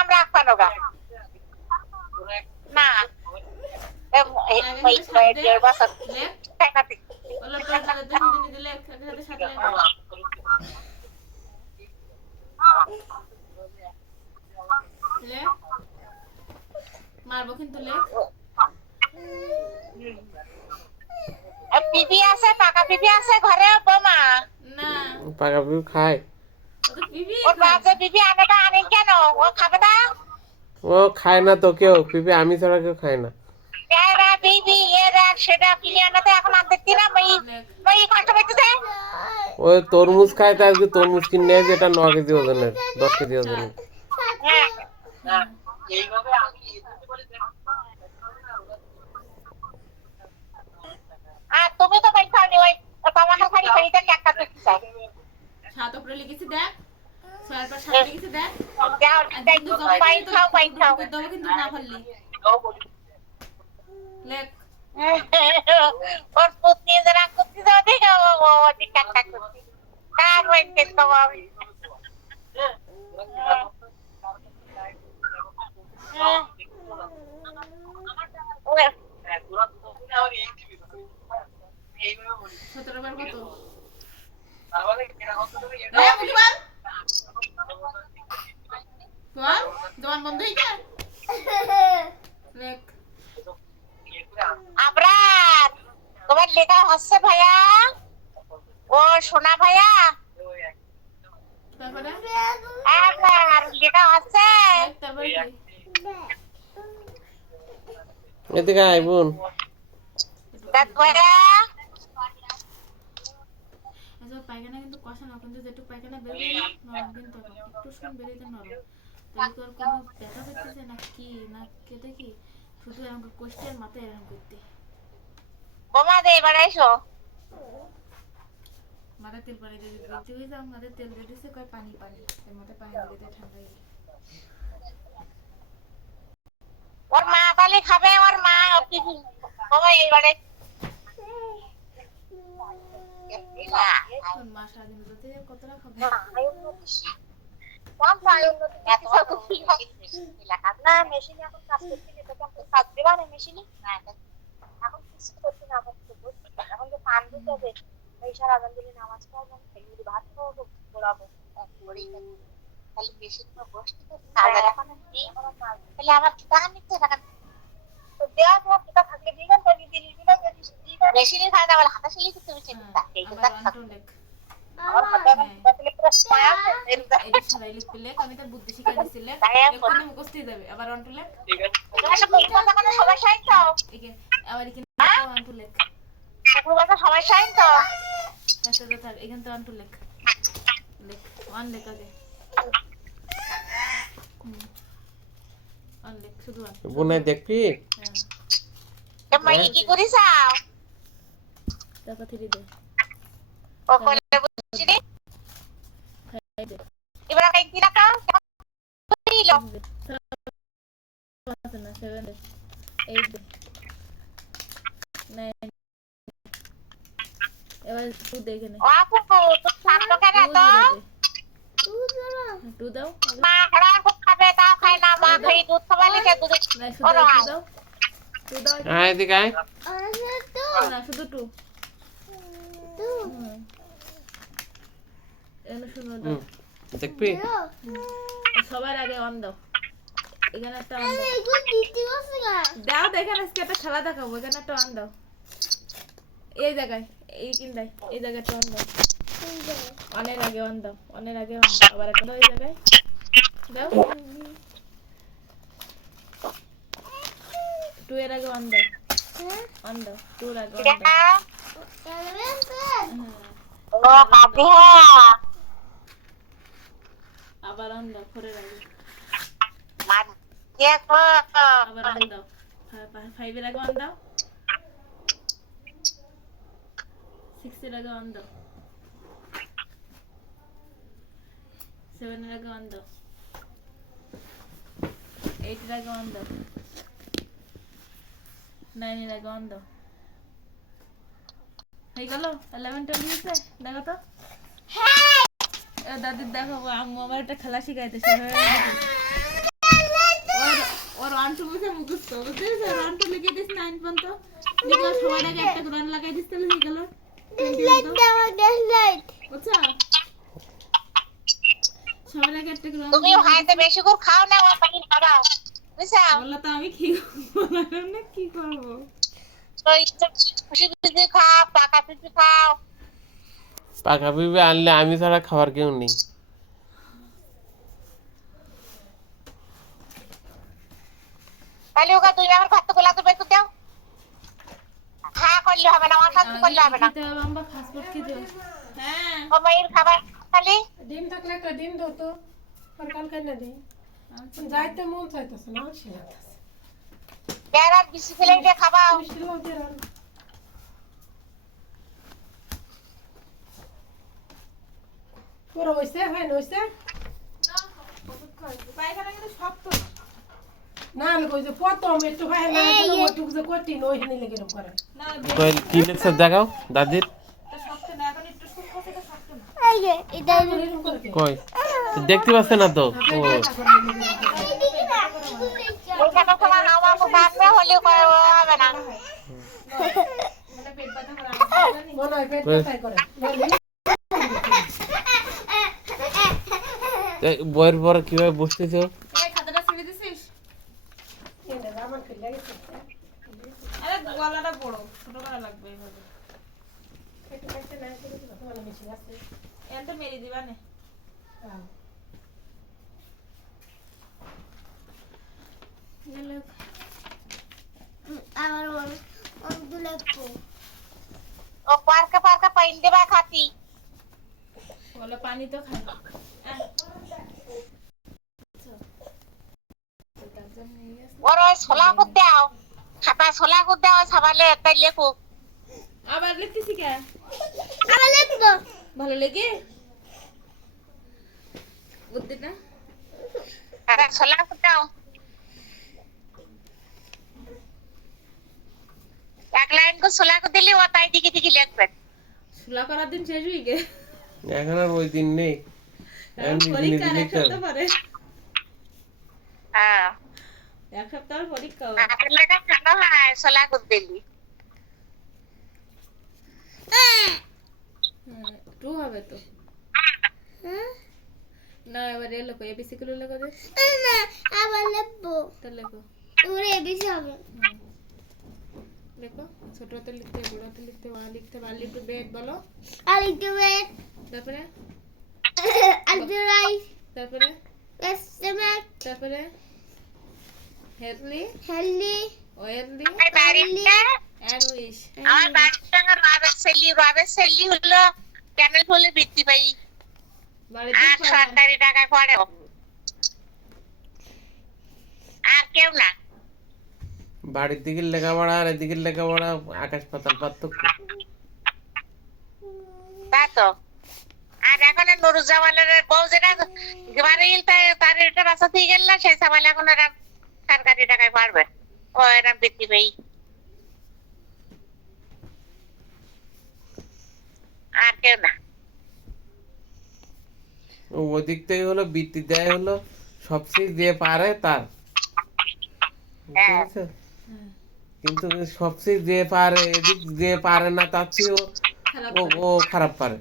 আমরা আপানোগা না মারবো কিন্তু পিপি আছে, পাকা পিপি আছে ঘরে বোমা? না, পাকা পিপি খায়। ওর বাজে পিপি আনেটা আনে কেন? ও খাবে না? ও খায় না তো কেউ, পিপি আমি ছাড়া কেউ খায় না। এরা পিপি এরা সেটা কিনে আনাতে এখন আর দেখছি না মই কষ্ট পাইতেছে। ওই তরমুজ খায়, তাই আজকে তরমুজ কিনে এসে, এটা 9 কেজি ওজনের, 10 কেজি ওজনের। এইভাবে আমি আর তুমি তো পাইছানি ওই তোমার খালি খাইতে টাকা দিতে চাই। সাত উপরে লিখেছি দেখ, ছয়ের পর সাত লিখেছি দেখ। যাও কিন্তু পাই খাও দেবো কিন্তু না পারলি লেখ। ওর পুতনি যারা করতে যাও দেখো ও টাকা করতে কার হইতে তো আমি সতেরো বার কত? দোকান বন্ধ হয়ে যায়। আবরার তোমার লেখা হচ্ছে ভাইয়া? ও সোনা ভাইয়া তারপরে আবরার লেখা হচ্ছে? তারপরে কি? এদিকে আয় বোন। দেখ ভাইয়া পায়খানা কিন্তু কষা না, কিন্তু যেটুকু পায়খানা বেরোয় না নরম, কিন্তু একটু শুন বেরোইতে নরম। তাহলে তোর কোনো ব্যথা করতেছে না কি না কে দেখি, শুধু এরকম কোষ্ঠের মাথায় এরকম করতে। বোমা দে এবার এসো। মাথায় তেল পানি দিয়ে বলতে হয়ে যাও, মাথায় তেল দিয়ে দিচ্ছে কয় পানি পানি, এর মাথায় পানি দিলে ঠান্ডা হয়ে যায়। ওর মা তাহলে খাবে, ওর মা বোমা এবারে তোর মা সারাদিন বলতে কতটা খাবে? না মেশিনে এখন কাজ করছি না, তোকে কাজ দেবা না মেশিনে? না এখন কিছু করছি না, এখন যে পান দিতে হবে ওই সারা আজান দিলে নামাজ পড়বো, যদি ভাত খাওয়াবো পড়াবো তাহলে মেশিন তো বসতে তো এখন নেই আমার মাল, তাহলে আমার টাকা নিতে টাকা দেওয়া তোমার টাকা থাকলে দিবেন, তাহলে দিলি দিবেন, যদি মেশিনে খায় না বলে হাতে শিলি করতে হবে চিন্তা আমার হাতে এখন তাহলে পুরো স্মায়া এটা সবাই লিখতে লেখ, আমি তোর বুদ্ধি শিখাই দিচ্ছি লেখ, এক্ষুনি মুখস্থ হয়ে যাবে। আবার অন্টু লেখ, ঠিক আছে কোনো সমস্যা নেই তো? আবার এখানে অন্টু লেখ, কোনো সমস্যা নেই তো? আচ্ছা থাক, এখানে তো অন্টু লেখ, লেখ ওয়ান লেখ আগে, ওয়ান লেখ শুধু ওয়ান। বোনাই দেখবি? মাই কি করিস? টাকা থ্রি দে, ও কইলে বুঝছি রে খাই দে, এবার কাই কি রাখা দিল না 7 দে, 8 দে, 9, এবার 2 দে এখানে, ও আপু তো সামনে কেন তো 2 দাও, মা খারাপ খুব খাবে তাও খায় না, মা খাই দুধ খাওয়ালে সে দুধ না শুধু 2 দাও, 2 দাও, আয় এদিকে আয়। না শুধু 2 এখানে শুনো দাও, দেখবি? সবার আগে অন দাও, এখানে একটা অন দাও, দাও তো এখানে একটা খেলা দেখাবো, এখানে একটা অন দাও, এই জায়গায় এই কিনদাই এই জায়গাটা অন দাও, অনের আগে অন দাও, অনের আগে অন দাও, আবার একটা এই জায়গায় দাও, 2 এর আগে অন দাও, অন দাও, 2 এর আগে অন দাও, ও বাবু হ্যাঁ আবার অন দাও, 4 এর আগে মা দেখো আবার অন দাও, 5 এর আগে অন দাও, 6 এর আগে অন দাও, 7 এর আগে অন দাও, 8 এর আগে অন দাও, নাইনের আগে অন দাও হয়ে গেল 11-12 হয়েছে দেখো তো দাদির দেখো আম্মু আমার একটা খেলা শিখাইতেছে ওর অন্টু বুঝে মুখস্থ বুঝতে পেরেছো অন্টু লিখে দিস 9 পর্যন্ত লিখে সবার আগে একটা কোরআন লাগাই দিস তাহলে হয়ে গেল বুঝছো সবার আগে একটা কোরআন তুমি হাতে বেশি করে খাও না আমার পানি খাবা বুঝছো বললো তো আমি কি না কি করবো তো খুশি খুশি খাও পাকা পিঠে খাও পাকা পিপে আনলে আমি ছাড়া খাবার কেউ নেই। তাহলে ওকে তুমি আমার ভাত গুলা তো বের দাও হ্যাঁ করলে হবে না আমার সাথে করলে হবে না খেতে হবে আমরা ফাস্টফুড খেতে হবে হ্যাঁ ও মায়ের খাবার খালি ডিম থাকলে একটা ডিম দাও তো আর কালকে না দিই যাইতে মন চাইতেছে না শিলাতেছে বেড়ার বেশি ফেলে দিয়ে খাবাও শিলাতে আর পুরো হইছে হয় না হইছে পায়খানা কিন্তু শক্ত না কই যে প্রথম একটু হয় না ওটুক যে কঠিন ওইখানে লেগে এরকম করে না তো কি লেকচার দেখাও দাদির শক্ত না এখন একটু শুকনো থেকে শক্ত না এরকম করে কই দেখতে পাচ্ছে না তো ও ওইখানে তোমার আমার মুখে হলে হবে না মানে পেট ব্যথা করে মনে হয় পেট ব্যথা করে বইয়ের পর কিভাবে বসতেছো এই খাতাটা ছেড়ে দিছিস আমার খেলে গেছে আরে গলাটা বড় ছোট করা লাগবে এইভাবে একটু খাইতে না করে তোমার বেশি আছে এটা মেরে দিবা নে ও পার্কে পার্কে পাইন দেবা খাতি বলে পানি তো খাই ওর ওই ছোলা করে দাও খাতা ছোলা করে দাও সাবালে তাই লেখো আবার লিখতেছি কে ভালো লেগে বুদ্ধি না খাতা ছোলা করে দাও এক লাইন করে ছোলা করে দিলে ও তাই দিকে দিকে লিখবে শুলা করার দিন শেষ হয়ে গে এখন আর ওই দিন নেই এখন নিজে নিজে পরীক্ষা এক লিখতে হবে। সপ্তাহ পরে হ্যাঁ এক সপ্তাহ পরীক্ষা হাতের লেখা ভালো হয় ছোলা করে দিলি টু হবে তো না এবার এলো কই এবিসি গুলো লেখো দে তো লেখো লেখো ছোট হাতে লিখতে বড় হাতে লিখতে ওয়া লিখতে বালি টু বেড বলো তারপরে তারপরে তারপরে হেলদি ওয়েলদি আমার বাড়িতে এন্ড উইশ আমার বাড়িতে রাবের সেলি হলো ক্যানেল ফুলে বৃত্তি পাই বাড়িতে আর সরকারি টাকায় পড়ে আর কেউ না বাড়ির দিকের লেখাপড়া আর এদিকের লেখাপড়া আকাশ পাতাল পার্থক্য। তা তো আর এখন নুরুজ্জামানের বউ যেটা বাড়ির তার এটা বাঁচাতে গেল না সেই সামাল এখন এরা সরকারি টাকায় পারবে ও এরা বৃত্তি পাই আর কেউ না ওদিক থেকে হলো বৃত্তি দেয় হলো সবচেয়ে যে পারে তার বুঝতে পেরেছো? কিন্তু সবচেয়ে যে পারে এদিক যে পারে না তার চেয়ে খারাপ ও খারাপ পারে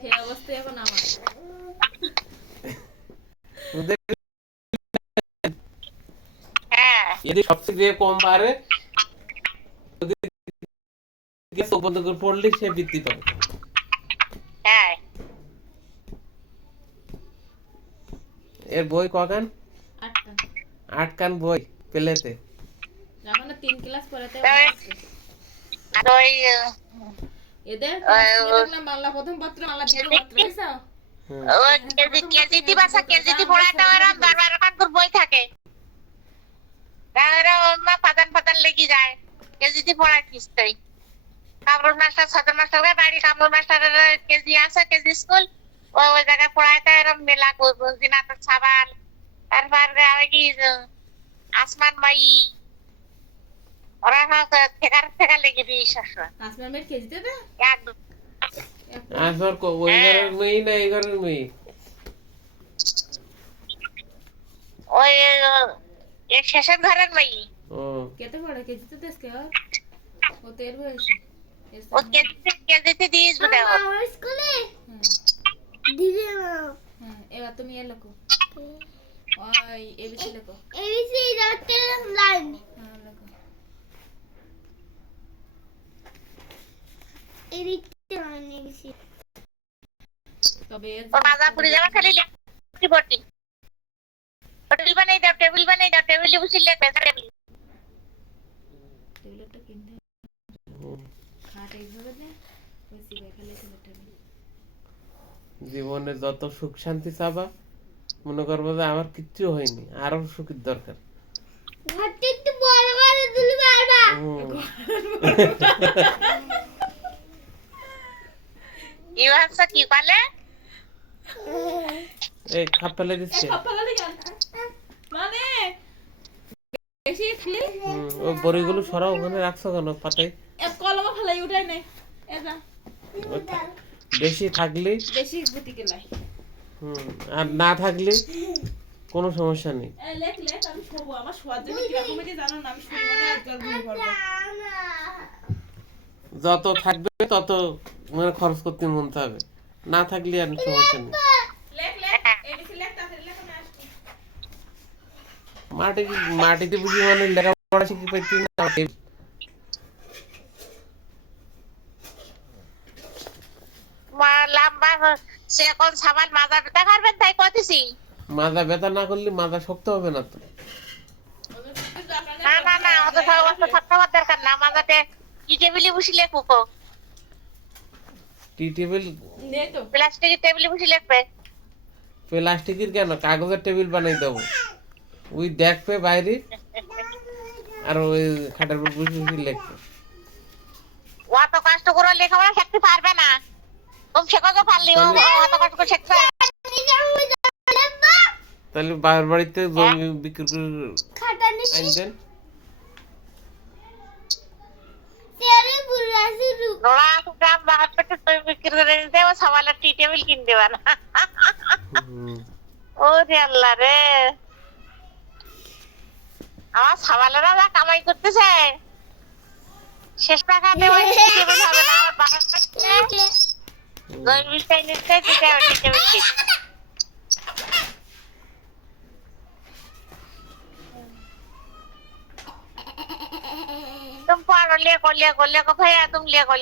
সেই অবস্থায় এখন আমার ওদের হ্যাঁ এদিক সবচেয়ে যে কম পারে ওদিক বন্ধ করে পড়লে সে বৃত্তি পাবে। হ্যাঁ এর বই কখান 8টা 8 খান বই পেলেতে এখন 3 ক্লাস পড়াতে আর ওই এদের দেখলাম বাংলা প্রথম পত্র বাংলা দ্বিতীয় পত্র বুঝছো ওই কেজিটি ভাষা কেজিটি পড়াটা ওরা 12 খান করে বই থাকে তারা ওমা পাতান লেগে যায় কেজিটি পড়া কিস্তাই কামরুল মাস্টার সদর মাস্টার বাড়ি কামরুল মাস্টারের কেজি আছে কেজি স্কুল ওই জায়গায় পড়াইতে এরকম মেলা দিনাতের সাবাল তারপর কি আসমান মাই ওরা হচ্ছে ঠেকা লেগে দিই সবসময় আসমান মেয়ের কেজিতে দে একদম আসবার ওই ঘরের মেয়ে না এই ঘরের মেয়ে? ওই এর শেষের ঘরের মেয়ে ও কেটে পড়ে কেজিতে দেশ কে আর ও তের বয়সী ও কেজিতে দিয়ে আসবে আমার স্কুলে দিদি হ্যাঁ এবার তুমি এলোকো ওই এবিসি লেখো এবিসি ডট লাইন হ্যাঁ লেখো এদিকে এবিসি তবে এর ও মাজা পুরি যাবে খালি লেখি বটি টেবিল বানাই দাও টেবিলে বসে লেখবে টেবিলটা কিনতে খাট এইভাবে দে ওই সিবাই খালি টেবিল জীবনে যত সুখ শান্তি চাবা মনে করবো যে আমার কিচ্ছু হয়নি, আরো সুখের দরকার। ঘরটা একটু বড় বড় দিলে পারবা কি ভাষা কি বলে এই খাপ ফেলে দিচ্ছে। মানে বেশি খালি ওই বড়িগুলো সরাও, ওখানে রাখছো কেন পাতায়? এক কলম ফেলাই উঠাই নাই এদা বেশি থাকলে বেশি গুটি গেলাই আর না থাকলে কোনো সমস্যা নেই। লেখ লেখ আমি শোবো আমার শোয়ার জন্য কিরকম এটি জানো না আমি শুনি মানে একদম ঘুমিয়ে পড়বো যত থাকবে তত মানে খরচ করতে মন হবে, না থাকলে আর সমস্যা নেই। লেখ লেখ এবিসি লেখ তাড়াতাড়ি লেখ আমি আসছি মাটিতে বুঝি মানে লেখাপড়া শিখতে পারছি না। লম্বা সে এখন সামান মাজা ব্যথা করবেন তাই কইতেছি মাজা ব্যথা না করলে মাজা শক্ত হবে না তো। না অত শক্ত হওয়ার দরকার না মাজাতে কি টেবিলে বসে লেখুকো টি টেবিল নে তো প্লাস্টিকের টেবিলে বসে লিখবে প্লাস্টিকের কেন, কাগজের টেবিল বানাই দেবো। ওই দেখবে বাইরে আর ওই খাটের উপর বসে বসে লিখবে। অত কষ্ট করে লেখাপড়া শিখতে পারবে না তুমি শেখো পারলি অত কষ্ট করে শিখতে পারবে তাহলে বাবার বাড়িতে জমি বিক্রি করে খাটা নিছি আনতেন। তেরে বুড়া শুরু নোড়া গ্রাম বাহার পেটে তুমি বিক্রি করে দিতে ও সবাই টি টেবিল কিনে দেবে না ও রে আল্লাহ রে আমার সবালেরা যা কামাই করতেছে শেষ টাকা দেওয়া টি টেবিল হবে না আমার বাহার পেটে জমি চাই নিতে দিতে টি টেবিল কিনে तुम पढ़ो लेको भैया तुम लेको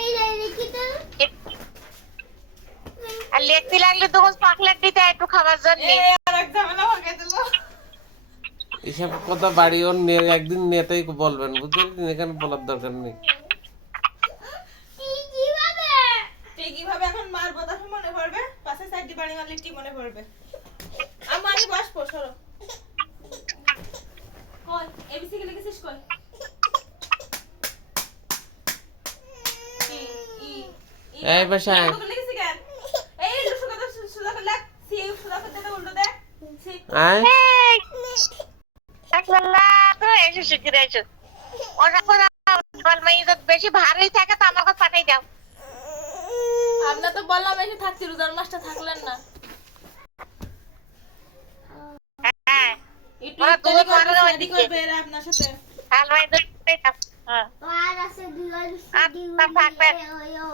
এই দেখি তো আর লিখতে লাগলে তো চকলেট দিতে একটু খাবার জন্য আর এক ঝামেলা হয়ে গেল এসব কথা বাড়ি ওর একদিন নেতাই বলবেন, বুঝলেন? এখানে বলার দরকার নেই। কিভাবে কিভাবে এখন মারবো তখন মনে পড়বে পাশে সাইড বাড়ি মারলে কি মনে পড়বে আমি বসবো সরো কই এবিসি কে লিখেছিস কই এই বাসায় লিখেছিস কেন এই সুদা করে লেখ সি সুদা করে উল্টো দে সি আয় আল্লাহ তো এসে শিখে এসো ওটা করে বল মাই তো বেশি ভারী থাকে তো আমার কাছে পাঠাই দাও আমরা তো বললাম এসে থাকছি রোজার মাসটা থাকলেন না হ্যাঁ একটু ওরা দুধ মারে ওই এদিকে দিকে বের আপনার সাথে হাল ভাই দুধ হ্যাঁ আর আছে দুলাল আচ্ছা থাকবে ওয়ো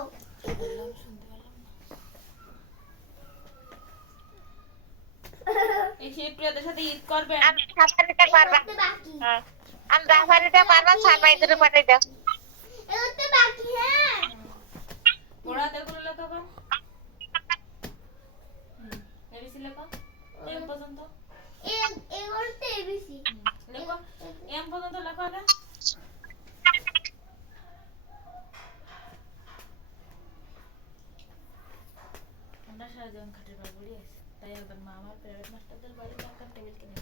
এই সেই প্রিয়দের সাথে ঈদ করবেন আমি খাবারটা পারবা বাকি হ্যাঁ আমি রাফারিটা পারবা হাল ভাই দুধ পাঠাই দাও এগুলো বাকি হ্যাঁ ওরা তেলগুলো লেখা কর এবিসি লেখা এম পর্যন্ত এগুলোতে এবিসি লেখো এম পর্যন্ত লেখা আগে আমরা সারা জীবন খাটের বাড়ি বলি আছে তাই একবার মা আমার প্রাইভেট মাস্টারদের বাড়ি একটা টেবিল কিনে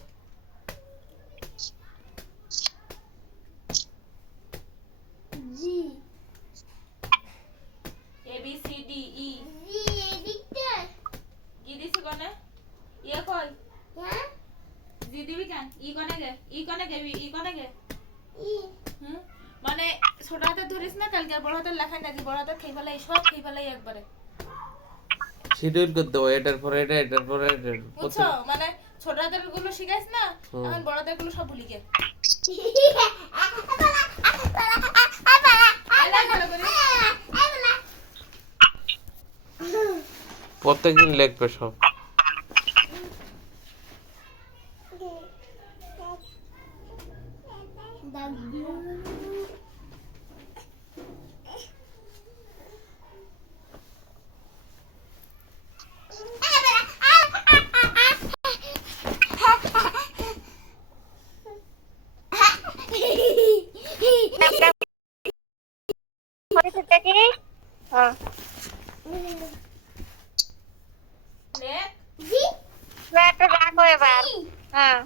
জি A B C D E জি এদিকটা কি দিছি কোনে ইয়া কই হ্যাঁ জি ই কোনে গে ই কোনে গে হুম মানে ছোট হাতে ধরিস না কালকে আর বড় হাতে লেখা না দি বড় হাতে খেয়ে ফেলাই সব খেয়ে ফেলাই একবারে শিডিউল করে দেবো এটার পরে এটা এটার পরে এটা বুঝছো মানে ছোট হাতের গুলো শিখাইছ না এখন বড় হাতের গুলো সব ভুলি গে ভালো করে প্রত্যেকদিন লিখবে সব দেখি হ্যাঁ নে একটা রাখো এবার হ্যাঁ